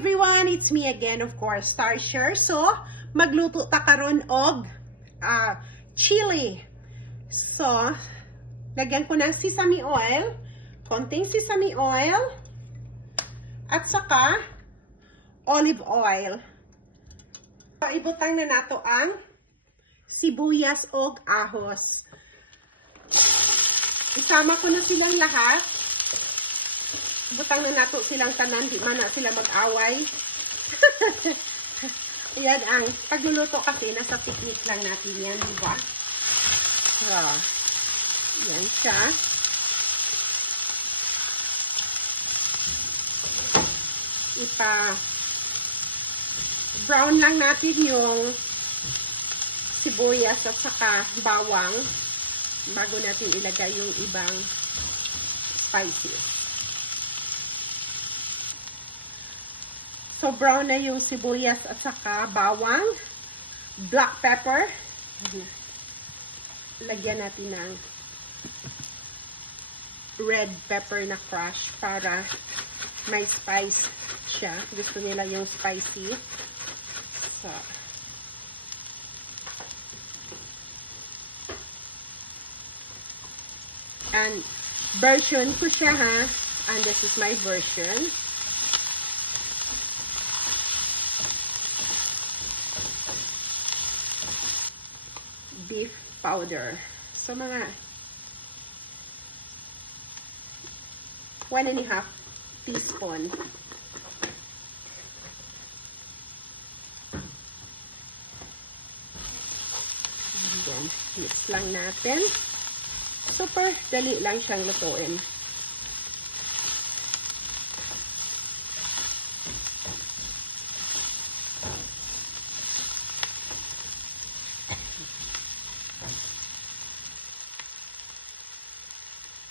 everyone, it's me again, of course, Starsher. So, magluto ta karon og chili. So, lagyan ko ng sesame oil, konting sesame oil, at saka olive oil. So, ibutang na nato ang sibuyas og ahos. Isama ko na silang lahat. Butang na nato silang tanan, di man na sila mag-away. Yan ang pagluluto kasi, nasa picnic lang natin yan, di ba? So, yan siya. Brown lang natin yung sibuyas at saka bawang bago natin ilagay yung ibang spices. So, brown na yung sibuyas at saka bawang, black pepper. Lagyan natin ng red pepper na crush para may spice siya. Gusto nila yung spicy. So, and version ko siya ha. And this is my version. Beef powder. So, mga 1.5 teaspoon. Then, mix lang natin. Super dali lang siyang lutuin.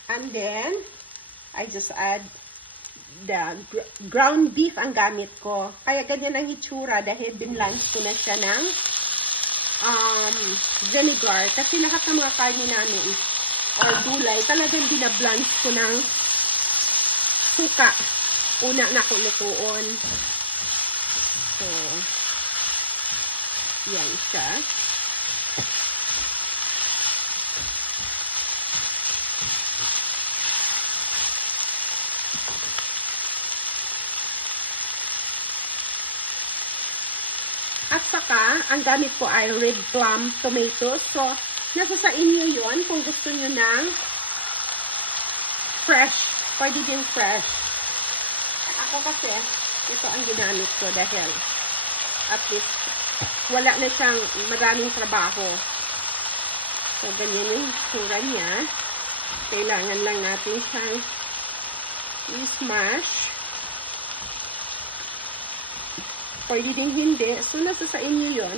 And then, I just add the ground beef ang gamit ko. Kaya ganyan ang itsura dahil binlanch ko na siya ng vinegar. Kasi lahat ng mga karne namin or gulay, talagang binablanch ko ng suka. Una na ko lutuon. So, yan siya. At saka, ang gamit ko ay red plum tomatoes. So, nasa sa inyo yun kung gusto nyo ng fresh. Pwede din fresh. Ako kasi, ito ang ginamit ko dahil at least wala na siyang maraming trabaho. So, ganyan yung sura niya. Kailangan lang natin siyang i-smash. Pwede din hindi. So, nasa sa inyo yun.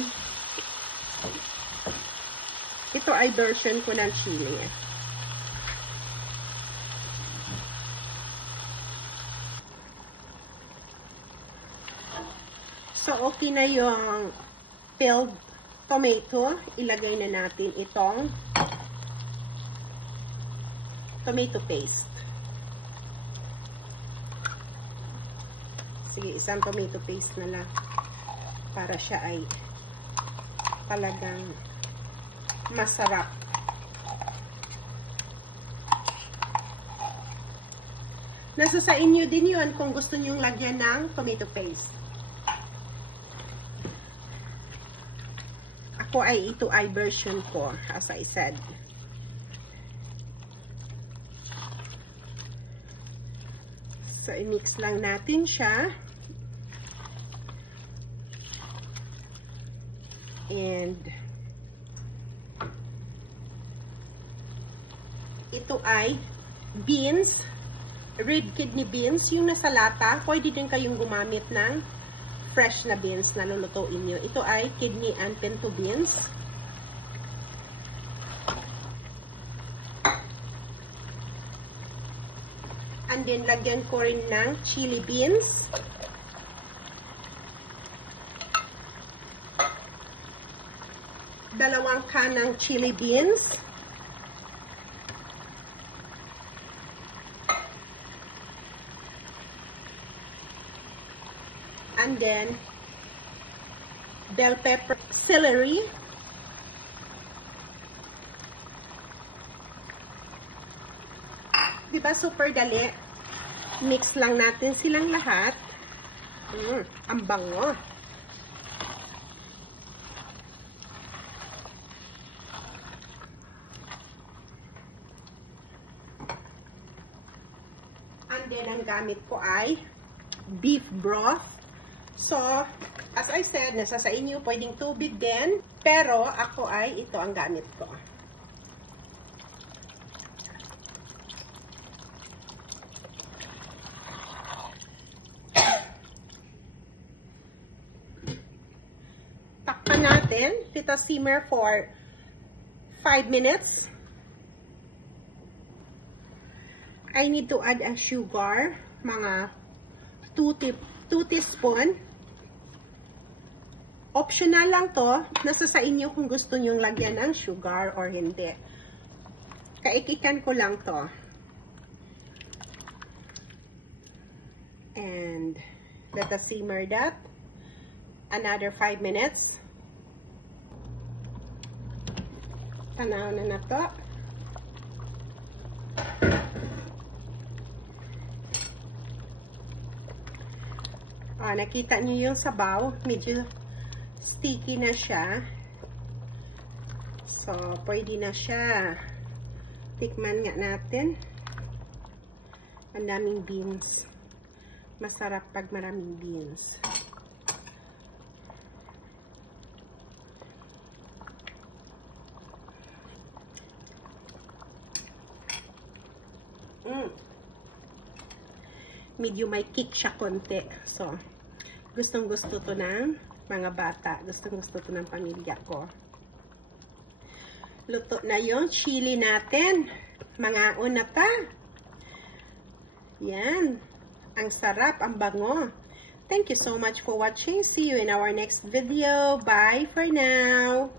Ito ay version ko ng chili. So, okay na yung peeled tomato. Ilagay na natin itong tomato paste. Sige, isang tomato paste na lang para siya ay talagang masarap. Nasa sa inyo din yun kung gusto nyong lagyan ng tomato paste. Ako ay ito ay version ko, as I said. So, i-mix lang natin siya. And, ito ay beans, red kidney beans, yung nasa lata. Pwede din kayong gumamit ng fresh na beans na lulutuin nyo. Ito ay kidney and pinto beans. And then, lagyan ko rin ng chili beans. Dalawang kanang chili beans. And then, bell pepper, celery. Diba super dali? Mix lang natin silang lahat. Ang bango. And then, ang gamit ko ay beef broth. So, as I said, nasa sa inyo, pwedeng tubig din. Pero, ako ay, ito ang gamit ko. Takpan natin. Tita simmer for 5 minutes. I need to add a sugar. Mga 2 teaspoon. Optional lang to. Nasa sa inyo kung gusto nyong lagyan ng sugar or hindi. Kaikikan ko lang to. And let us simmer that. Another 5 minutes. Tanaw na to. Nakita niyo yung sabaw. Medyo sticky na siya. So, pwede na siya. Tikman nga natin. Ang daming beans. Masarap pag maraming beans. Medyo may kick siya konti. So, gustong-gusto to ng mga bata. Gustong-gusto to ng pamilya ko. Luto na yung chili natin. Mga una pa. Yan. Ang sarap, ang bango. Thank you so much for watching. See you in our next video. Bye for now.